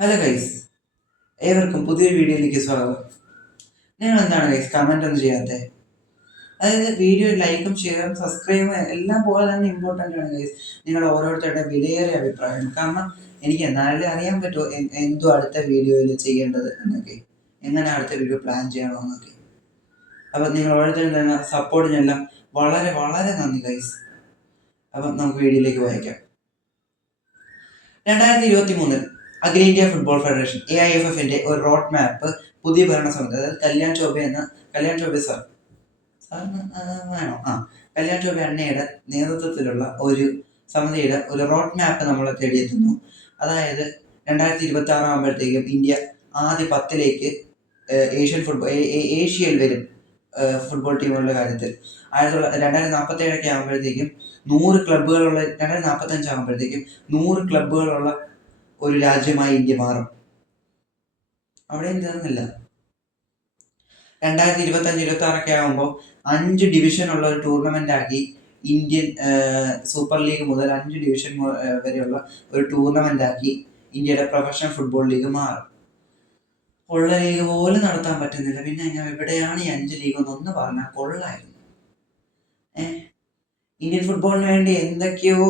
Hello guys ഏവർക്കും പുതിയൊരു വീഡിയോയിലേക്ക് സ്വാഗതം. നിങ്ങൾ എന്താണ് ഗൈസ് കമന്റ് ഒന്നും ചെയ്യാത്തത് അതായത് വീഡിയോ ലൈക്കും ഷെയറും സബ്സ്ക്രൈബും എല്ലാം പോലെ തന്നെ ഇമ്പോർട്ടന്റ് ആണ് ഗൈസ് നിങ്ങൾ ഓരോരുത്തരുടെ വിലയേറിയ അഭിപ്രായം. കാരണം എനിക്ക് എന്നാലും അറിയാൻ പറ്റുമോ എന്തു അടുത്ത വീഡിയോയിൽ ചെയ്യേണ്ടത് എന്നൊക്കെ. എങ്ങനെ അടുത്ത വീഡിയോ പ്ലാൻ ചെയ്യണമെന്നൊക്കെ. അപ്പം നിങ്ങൾ ഓരോരുത്തരും തന്നെ സപ്പോർട്ടിനെല്ലാം വളരെ വളരെ നന്ദി ഗൈസ് അപ്പം നമുക്ക് വീഡിയോയിലേക്ക് വായിക്കാം. രണ്ടായിരത്തി ഇരുപത്തി മൂന്നിൽ അഖിലേന്ത്യാ football federation A I F എഫിന്റെ ഒരു റോഡ് മാപ്പ് പുതിയ ഭരണസമിതി അതായത് കല്യാൺ ചോബെ എന്ന കല്യാൺ ചോബെ സർ വേണോ? ആ കല്യാൺ ചോബെ അണ്ണയുടെ നേതൃത്വത്തിലുള്ള ഒരു സമിതിയുടെ ഒരു റോഡ് മാപ്പ് നമ്മൾ തേടിയെത്തുന്നു. അതായത് രണ്ടായിരത്തി ഇരുപത്തി ആറ് ആകുമ്പോഴത്തേക്കും ഇന്ത്യ ആദ്യ പത്തിലേക്ക് ഏഷ്യൻ ഫുട്ബോൾ ഏഷ്യയിൽ വരും ഫുട്ബോൾ ടീമുകളുടെ കാര്യത്തിൽ. ആയിരത്തി തൊള്ളായിരത്തി രണ്ടായിരത്തി നാൽപ്പത്തി ഏഴൊക്കെ ആകുമ്പോഴത്തേക്കും നൂറ് ക്ലബ്ബുകളുള്ള രണ്ടായിരത്തി നാൽപ്പത്തി അഞ്ചാകുമ്പോഴത്തേക്കും നൂറ് ക്ലബ്ബുകളുള്ള ഒരു രാജ്യമായി ഇന്ത്യ മാറും. അവിടെ തീർന്നില്ല രണ്ടായിരത്തി ഇരുപത്തി അഞ്ച് ഇരുപത്തി ആറൊക്കെ ആകുമ്പോൾ അഞ്ച് ഡിവിഷൻ ഉള്ള ഒരു ടൂർണമെന്റ് ആക്കി ഇന്ത്യൻ സൂപ്പർ ലീഗ് മുതൽ അഞ്ച് ഡിവിഷൻ വരെയുള്ള ഒരു ടൂർണമെന്റ് ആക്കി ഇന്ത്യയുടെ പ്രൊഫഷണൽ ഫുട്ബോൾ ലീഗ് മാറും. ഉള്ള ലീഗ് പോലും നടത്താൻ പറ്റുന്നില്ല. പിന്നെ ഞാൻ എവിടെയാണ് ഈ അഞ്ച് ലീഗ് എന്നൊന്ന് പറഞ്ഞാൽ കൊള്ളായിരുന്നു. ഏഹ് ഇന്ത്യൻ ഫുട്ബോളിന് വേണ്ടി എന്തൊക്കെയോ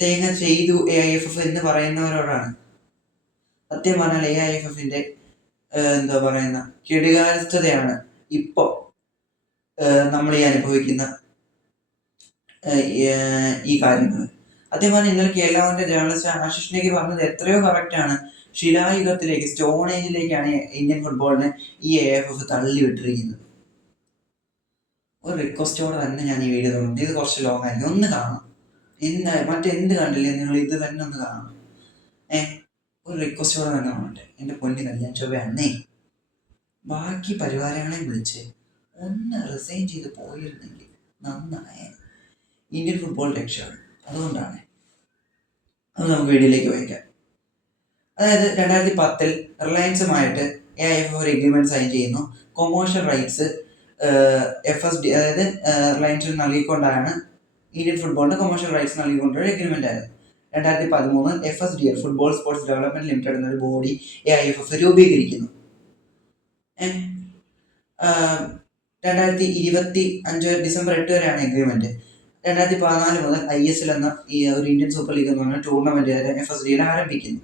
തേങ്ങ ചെയ്തു എ ഐ എഫ് എഫ് എന്ന് പറയുന്നവരോടാണ് സത്യം പറഞ്ഞാൽ എ ഐ എഫ് എഫിന്റെ എന്താ പറയുന്ന കെടുകാര്യസ്ഥതയാണ് ഇപ്പൊ നമ്മൾ ഈ അനുഭവിക്കുന്ന ഈ കാര്യങ്ങൾ. അതേപോലെ ഇന്നലെ കേരളത്തിന്റെ ജേർണലിസ്റ്റ് ആശിഷിനേക്ക് പറഞ്ഞത് എത്രയോ കറക്റ്റാണ് ശിലായുഗത്തിലേക്ക് സ്റ്റോൺ ഏജിലേക്കാണ് ഇന്ത്യൻ ഫുട്ബോളിനെ ഈ എ എഫ് എഫ് തള്ളി വിട്ടിരിക്കുന്നത്. ഒരു റിക്വസ്റ്റോടെ തന്നെ ഞാൻ ഈ വീഡിയോ തുടങ്ങി. ഇത് കുറച്ച് ലോങ് ആയിരിക്കും. ഒന്ന് കാണാം. എന്താ മറ്റെന്ത് കണ്ടില്ലേ? നിങ്ങൾ ഇത് തന്നെ ഒന്ന് കാണണം. ഏ ഒരു റിക്വസ്റ്റോടെ തന്നെ കാണട്ടെ എന്റെ പൊന്നി കല്യാൺ അന്നേ ബാക്കി പരിവാരങ്ങളെ വിളിച്ച് ഒന്ന് റിസൈൻ ചെയ്ത് പോയിരുന്നെങ്കിൽ നന്നായ. Indian football രക്ഷയാണ്. അതുകൊണ്ടാണ് അത് നമുക്ക് വീഡിയോയിലേക്ക് വയ്ക്കാം. അതായത് രണ്ടായിരത്തി പത്തിൽ റിലയൻസുമായിട്ട് എ ഐ എഫ് ഒരു എഗ്രിമെന്റ് സൈൻ ചെയ്യുന്നു. Commercial rights F S D അതായത് റിലയൻസിന് നൽകിക്കൊണ്ടാണ് ഇന്ത്യൻ ഫുട്ബോളിന് കൊമേഴ്ഷ്യൽ റൈറ്റ്സ് നൽകിക്കൊണ്ടൊരു അഗ്രിമെന്റ് ആയിരുന്നു. രണ്ടായിരത്തി പതിമൂന്ന് F S D L football sports development limited എന്നൊരു body A I F F രൂപീകരിക്കുന്നു. രണ്ടായിരത്തി ഇരുപത്തി അഞ്ച് ഡിസംബർ എട്ട് വരെയാണ് എഗ്രിമെന്റ് രണ്ടായിരത്തി പതിനാല് മുതൽ ഐ എസ് എൽ എന്ന ഈ ഒരു ഇന്ത്യൻ സൂപ്പർ ലീഗ് എന്ന് പറഞ്ഞ ടൂർണമെന്റ് എഫ് എസ് ഡിയിൽ ആരംഭിക്കുന്നു.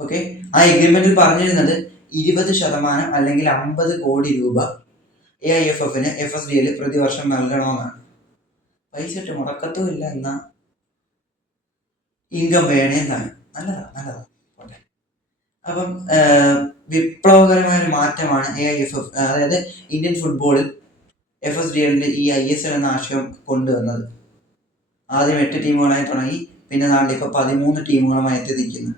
ഓക്കെ? ആ എഗ്രിമെന്റിൽ പറഞ്ഞിരുന്നത് ഇരുപത് ശതമാനം അല്ലെങ്കിൽ അമ്പത് കോടി രൂപ എ ഐ എഫ് എഫിന് എഫ് എസ് ഡിയിൽ പ്രതിവർഷം നൽകണമെന്നാണ്. പൈസ ഇട്ട് മുടക്കത്തും ഇല്ല എന്ന ഇൻകം വേണേന്നാണ് നല്ലതാ നല്ലതാ. ഓക്കെ അപ്പം വിപ്ലവകരമായ ഒരു മാറ്റമാണ് എ ഐ എഫ് എഫ് അതായത് ഇന്ത്യൻ ഫുട്ബോളിൽ എഫ് എസ് ഡി എല്ലിന്റെ ഈ ഐ എസ് എൽ എന്ന ആശയം കൊണ്ടുവന്നത്. ആദ്യം എട്ട് ടീമുകളായി തുടങ്ങി പിന്നെ നാളെ ഇപ്പൊ പതിമൂന്ന് ടീമുകളുമായി എത്തി നിൽക്കുന്നു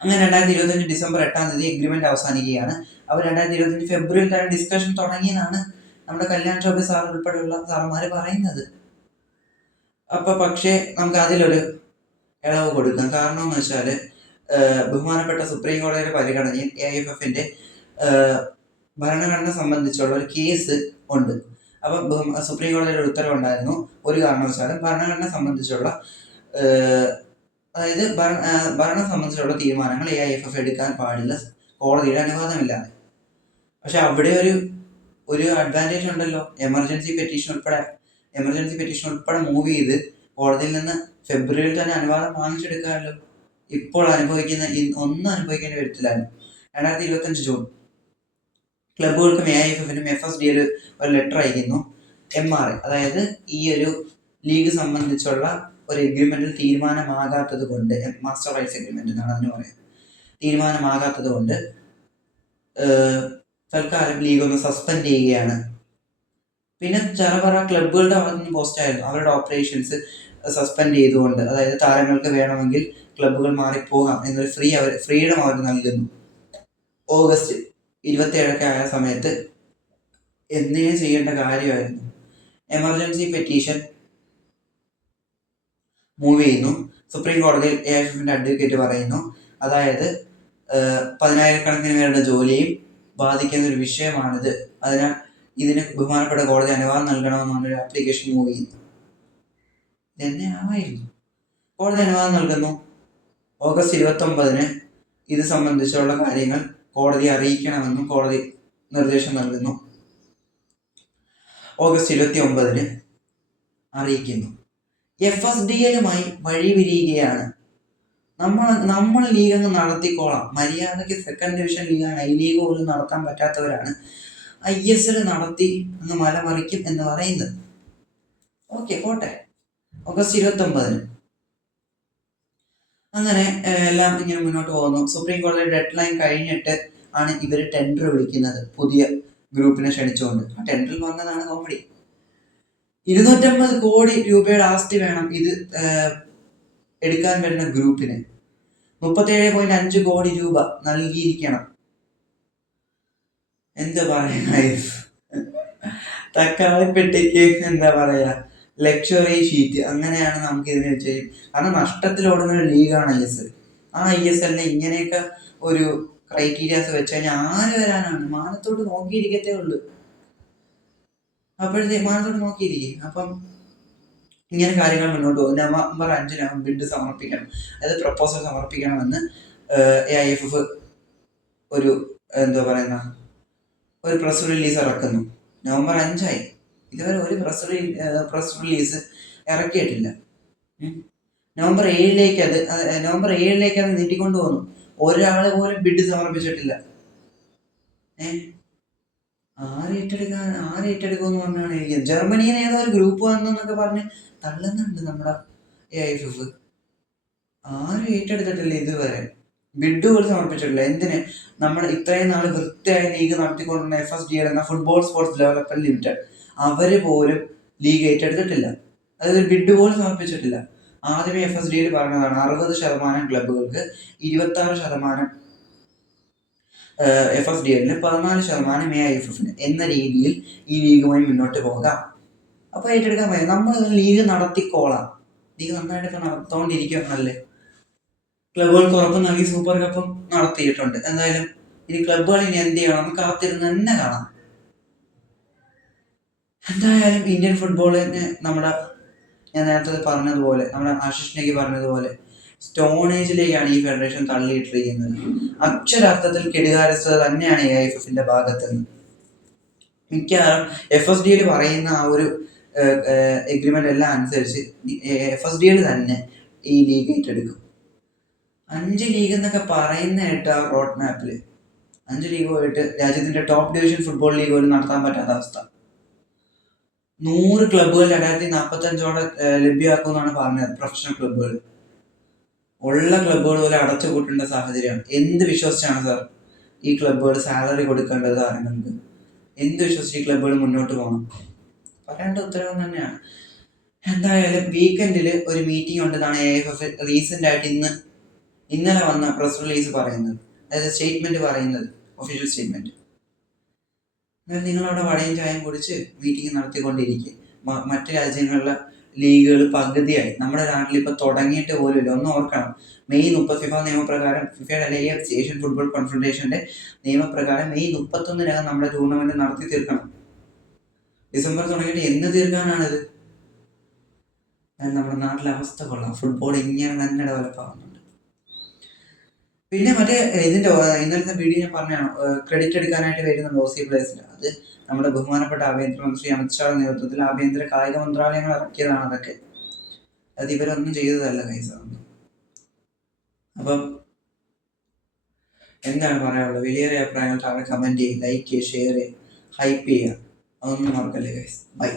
അങ്ങനെ രണ്ടായിരത്തി ഇരുപത്തഞ്ച് ഡിസംബർ എട്ടാം തീയതി എഗ്രിമെന്റ് അവസാനിക്കുകയാണ്. അപ്പൊ രണ്ടായിരത്തി ഇരുപത്തഞ്ച് ഫെബ്രുവരിയിലാണ് ഡിസ്കഷൻ തുടങ്ങിയെന്നാണ് നമ്മുടെ കല്യാൺ ചോബെ സാർ ഉൾപ്പെടെയുള്ള സാറന്മാര് പറയുന്നത്. അപ്പൊ പക്ഷേ നമുക്ക് അതിലൊരു ഇളവ് കൊടുക്കാം. കാരണം എന്ന് വെച്ചാൽ ബഹുമാനപ്പെട്ട സുപ്രീം കോടതിയുടെ പരിഗണനയിൽ എ എഫ് എഫിന്റെ ഭരണഘടന സംബന്ധിച്ചുള്ള ഒരു കേസ് ഉണ്ട്. അപ്പൊ സുപ്രീം കോടതിയുടെ ഉത്തരവുണ്ടായിരുന്നു. ഒരു കാരണവശാലും ഭരണഘടന സംബന്ധിച്ചുള്ള അതായത് ഭരണം സംബന്ധിച്ചുള്ള തീരുമാനങ്ങൾ എ ഐ എഫ് എഫ് എടുക്കാൻ പാടില്ല. കോടതിയുടെ അനുവാദമില്ലാതെ. പക്ഷെ അവിടെ ഒരു ഒരു അഡ്വാന്റേജ് ഉണ്ടല്ലോ. എമർജൻസി പെറ്റീഷൻ ഉൾപ്പെടെ എമർജൻസി പെറ്റീഷൻ ഉൾപ്പെടെ മൂവ് ചെയ്ത് കോടതിയിൽ നിന്ന് ഫെബ്രുവരിയിൽ തന്നെ അനുവാദം വാങ്ങിച്ചെടുക്കാമല്ലോ. ഇപ്പോൾ അനുഭവിക്കുന്ന ഒന്നും അനുഭവിക്കേണ്ടി വരത്തില്ലായിരുന്നു രണ്ടായിരത്തി ഇരുപത്തഞ്ച് ജൂൺ. ക്ലബുകൾക്കും എ ഐ എഫ് എഫിനും എഫ് എസ് ഡി ഒരു ലെറ്റർ അയക്കുന്നു. എം ആർ അതായത് ഈ ഒരു ലീഗ് സംബന്ധിച്ചുള്ള ഒരു എഗ്രിമെന്റിൽ തീരുമാനമാകാത്തത് കൊണ്ട് മാസ്റ്റർ റൈറ്റ്സ് എഗ്രിമെന്റ് എന്നാണ് അതിന് പറയുന്നത്. തീരുമാനമാകാത്തത് കൊണ്ട് തൽക്കാലം ലീഗ് ഒന്ന് സസ്പെൻഡ് ചെയ്യുകയാണ്. പിന്നെ ചെറുപറ ക്ലബുകളുടെ പോസ്റ്റ് ആയിരുന്നു. അവരുടെ ഓപ്പറേഷൻസ് സസ്പെൻഡ് ചെയ്തുകൊണ്ട് അതായത് താരങ്ങൾക്ക് വേണമെങ്കിൽ ക്ലബ്ബുകൾ മാറിപ്പോകാം എന്നൊരു ഫ്രീ അവർ ഫ്രീഡം അവർ നൽകുന്നു. ഓഗസ്റ്റ് ഇരുപത്തിയേഴൊക്കെ ആയ സമയത്ത് എന്നേ ചെയ്യേണ്ട കാര്യമായിരുന്നു? എമർജൻസി പെറ്റീഷൻ മൂവ് ചെയ്യുന്നു. സുപ്രീം കോടതിയിൽ എ എഫ് അഡ്വക്കേറ്റ് പറയുന്നു. അതായത് പതിനായിരക്കണക്കിന് പേരുടെ ജോലിയും ബാധിക്കുന്ന ഒരു വിഷയമാണിത്. അതിനാൽ ഇതിന് ബഹുമാനപ്പെട്ട കോടതി അനുവാദം നൽകണമെന്നാണ് ഒരു ആപ്ലിക്കേഷൻ മൂവ് തന്നെ ആവായിരുന്നു കോടതി അനുവാദം നൽകുന്നു. ഓഗസ്റ്റ് ഇരുപത്തി ഒമ്പതിന് ഇത് സംബന്ധിച്ചുള്ള കാര്യങ്ങൾ കോടതിയെ അറിയിക്കണമെന്നും കോടതി നിർദ്ദേശം നൽകുന്നു. ഓഗസ്റ്റ് ഇരുപത്തി ഒമ്പതിന് അറിയിക്കുന്നു. എഫ് എസ് ഡി എല്ലുമായി വഴി വിരിയുകയാണ് നമ്മൾ നമ്മൾ ലീഗ് അങ്ങ് നടത്തിക്കോളാം. മര്യാദയ്ക്ക് സെക്കൻഡ് ഡിവിഷൻ ലീഗാണ് ഐ ലീഗ് പോലും നടത്താൻ പറ്റാത്തവരാണ്. ഐ എസ് എൽ നടത്തി അങ്ങ് മലമറിക്കും എന്ന് പറയുന്നത്. ഓക്കെ പോട്ടെ. ഓഗസ്റ്റ് ഇരുപത്തി ഒമ്പതിന് അങ്ങനെ എല്ലാം ഇങ്ങനെ മുന്നോട്ട് പോകുന്നു. സുപ്രീം കോടതി ഡെഡ് ലൈൻ കഴിഞ്ഞിട്ട് ആണ് ഇവർ ടെൻഡർ വിളിക്കുന്നത്. പുതിയ ഗ്രൂപ്പിനെ ക്ഷണിച്ചുകൊണ്ട്. ആ ടെൻഡറിൽ വന്നതാണ് കോമഡി ഇരുന്നൂറ്റമ്പത് കോടി രൂപയുടെ ആസ്തി വേണം. ഇത് എടുക്കാൻ വരുന്ന ഗ്രൂപ്പിന് മുപ്പത്തേഴ് പോയിന്റ് അഞ്ച് കോടി രൂപ നൽകിയിരിക്കണം. എന്താ പറയാ തക്കാളിപ്പെട്ടിക്ക് എന്താ പറയാ ലക്ഷറി ഷീറ്റ് അങ്ങനെയാണ് നമുക്ക് ഇതിനെ വെച്ച് കാരണം നഷ്ടത്തിലോടുന്ന ഒരു ലീഗാണ് ഐ എസ് എൽ. ആ ഐ എസ് എല്ലിനെ ഇങ്ങനെയൊക്കെ ഒരു ക്രൈറ്റീരിയാസ് വെച്ച് കഴിഞ്ഞാൽ ആര് വരാനാണ്? മാനത്തോട്ട് നോക്കിയിരിക്കത്തേ ഉള്ളൂ. അപ്പോഴത്തെ മാനത്തോട്ട് നോക്കിയിരിക്കും. അപ്പം ഇങ്ങനെ കാര്യങ്ങൾ മുന്നോട്ട് പോകും. നവംബർ അഞ്ചിനകം ബിഡ് സമർപ്പിക്കണം. അതായത് പ്രപ്പോസൽ സമർപ്പിക്കണമെന്ന് എ ഐ എഫ് എഫ് ഒരു എന്താ പറയുന്ന ഒരു പ്രസ് റിലീസ് ഇറക്കുന്നു. നവംബർ അഞ്ചായി. ഇതുവരെ ഒരു പ്രസ് പ്രസ് റിലീസ് ഇറക്കിയിട്ടില്ല. നവംബർ ഏഴിലേക്ക് അത് നവംബർ ഏഴിലേക്ക് അത് നീട്ടിക്കൊണ്ടു പോകുന്നു ഒരാളെ പോലും ബിഡ് സമർപ്പിച്ചിട്ടില്ല. ഏ ആര് ഏറ്റെടുക്കാൻ ആര് ഏറ്റെടുക്കുമെന്ന് പറഞ്ഞാണ് എനിക്ക് ജർമ്മനിയിൽ നിന്ന് ഏതോ ഒരു ഗ്രൂപ്പ് വന്നെന്നൊക്കെ പറഞ്ഞ് തള്ളുന്നുണ്ട് നമ്മുടെ എ ഐ എഫ് ആരും ഏറ്റെടുത്തിട്ടില്ല ഇതുവരെ. ബിഡ് പോലും സമർപ്പിച്ചിട്ടില്ല. എന്തിന്? നമ്മൾ ഇത്രയും നാൾ വൃത്തിയായി ലീഗ് നടത്തിക്കൊണ്ടിരുന്ന എഫ് എസ് ഡി എൽ എന്ന ഫുട്ബോൾ സ്പോർട്സ് ഡെവലപ്മെന്റ് ലിമിറ്റഡ് അവർ പോലും ലീഗ് ഏറ്റെടുത്തിട്ടില്ല. അതായത് ബിഡ് പോലും സമർപ്പിച്ചിട്ടില്ല. ആദ്യമേ എഫ് എസ് ഡി എൽ പറഞ്ഞതാണ് അറുപത് ശതമാനം ക്ലബുകൾക്ക് ഇരുപത്തി ആറ് ശതമാനം എഫ് എഫ് ഡി എല്ലിന് പതിനാല് ശതമാനം എ ഐ എഫ് എഫിന് എന്ന രീതിയിൽ ഈ ലീഗുമായി മുന്നോട്ട് പോകാം. അപ്പോൾ ഏറ്റെടുക്കാൻ പറ്റും. നമ്മൾ ലീഗ് നടത്തിക്കോളാം. ലീഗ് നന്നായിട്ട് ഇപ്പം നടത്തുകൊണ്ടിരിക്കുകയാണല്ലേ ക്ലബ്ബുകൾക്ക് ഉറപ്പ് നൽകി സൂപ്പർ കപ്പും നടത്തിയിട്ടുണ്ട്. എന്തായാലും ഇനി ക്ലബുകൾ ഇനി എന്ത് ചെയ്യണം? നമുക്ക് കാത്തിരുന്ന് തന്നെ കാണാം. എന്തായാലും ഇന്ത്യൻ ഫുട്ബോളിന് നമ്മുടെ ഞാൻ നേരത്തെ പറഞ്ഞതുപോലെ നമ്മുടെ ആശിഷ് നെഗി പറഞ്ഞതുപോലെ സ്റ്റോൺ ഏജിലേക്കാണ് ഈ ഫെഡറേഷൻ തള്ളിയിട്ടിരിക്കുന്നത്. അക്ഷരാർത്ഥത്തിൽ കെടുകാരസ്ഥത തന്നെയാണ് എ ഐ എഫ് എഫിന്റെ ഭാഗത്ത് നിന്ന് മിക്കവാറും എഫ് എസ് ഡി എൽ പറയുന്ന ആ ഒരു എഗ്രിമെന്റ് എല്ലാം അനുസരിച്ച് എഫ് എസ് ഡി എൽ തന്നെ ഈ ലീഗ് ഏറ്റെടുക്കും. അഞ്ച് ലീഗ് എന്നൊക്കെ പറയുന്ന കേട്ട് ആ റോഡ് മാപ്പിൽ അഞ്ച് ലീഗ് പോയിട്ട് രാജ്യത്തിന്റെ ടോപ്പ് ഡിവിഷൻ ഫുട്ബോൾ ലീഗ് പോലും നടത്താൻ പറ്റാത്ത അവസ്ഥ. നൂറ് ക്ലബ്ബുകൾ രണ്ടായിരത്തി നാൽപ്പത്തി അഞ്ചോടെ ലഭ്യമാക്കുമെന്നാണ് പറഞ്ഞത് പ്രൊഫഷണൽ ക്ലബ്ബുകൾ ഉള്ള ക്ലബ്ബുകൾ പോലെ അടച്ചു കൂട്ടേണ്ട സാഹചര്യമാണ്. എന്ത് വിശ്വസിച്ചാണ് സാർ ഈ ക്ലബ്ബുകൾ സാലറി കൊടുക്കേണ്ടത് താരങ്ങൾക്ക് എന്ത് വിശ്വസിച്ച് ഈ ക്ലബ്ബുകൾ മുന്നോട്ട് പോകണം? പറയേണ്ട ഉത്തരവ് തന്നെയാണ്. എന്തായാലും വീക്കെൻഡിൽ ഒരു മീറ്റിംഗ് ഉണ്ടെന്നാണ് എ എഫ് എഫ് റീസെന്റ് ആയിട്ട് ഇന്ന് ഇന്നലെ വന്ന പ്രസ് റിലീസ് പറയുന്നത്. അതായത് സ്റ്റേറ്റ്മെന്റ് പറയുന്നത് ഒഫീഷ്യൽ സ്റ്റേറ്റ്മെന്റ് നിങ്ങളവിടെ വടയും ചായയും കുടിച്ച് മീറ്റിംഗ് നടത്തിക്കൊണ്ടിരിക്കുക. മറ്റ് രാജ്യങ്ങളിലെ ലീഗുകൾ പകുതിയായി. നമ്മുടെ നാട്ടിൽ ഇപ്പൊ തുടങ്ങിയിട്ട് പോലുമില്ല ഒന്ന് ഓർക്കണം. മെയ് മുപ്പത് ഫിഫ നിയമപ്രകാരം ഫിഫയുടെ അല്ലെങ്കിൽ ഏഷ്യൻ ഫുട്ബോൾ കോൺഫെഡറേഷന്റെ നിയമപ്രകാരം മെയ് മുപ്പത്തൊന്നിനകം നമ്മുടെ ടൂർണമെന്റ് നടത്തി തീർക്കണം. ഡിസംബർ തുടങ്ങിയിട്ട് എന്ന് തീർക്കാനാണിത്? നമ്മുടെ നാട്ടിലെ അവസ്ഥ കൊള്ളാം. ഫുട്ബോൾ ഇങ്ങനെ തന്നെ ഡെവലപ്പ് ആവുന്നുണ്ട് പിന്നെ മറ്റേ ഇതിന്റെ ഇന്നലത്തെ വീഡിയോ ഞാൻ പറഞ്ഞാണ് ക്രെഡിറ്റ് എടുക്കാനായിട്ട് വരുന്നുണ്ട് ഒ സി പ്ലേസിന് അത് നമ്മുടെ ബഹുമാനപ്പെട്ട ആഭ്യന്തരമന്ത്രി അമിത്ഷാ നേതൃത്വത്തിൽ ആഭ്യന്തര കായിക മന്ത്രാലയങ്ങൾ ഇറക്കിയതാണ് അതൊക്കെ. അത് ഇവരൊന്നും ചെയ്തതല്ല കൈസ അപ്പം എന്താണ് പറയാനുള്ളത്? വലിയൊരു അഭിപ്രായങ്ങൾ താഴെ കമന്റ് ചെയ്യുക ലൈക്ക് ചെയ്യുക ഷെയർ ചെയ്യുക ഹൈപ്പ് ചെയ്യുക. അതൊന്നും മറക്കല്ലേ ഗൈസ് ബൈ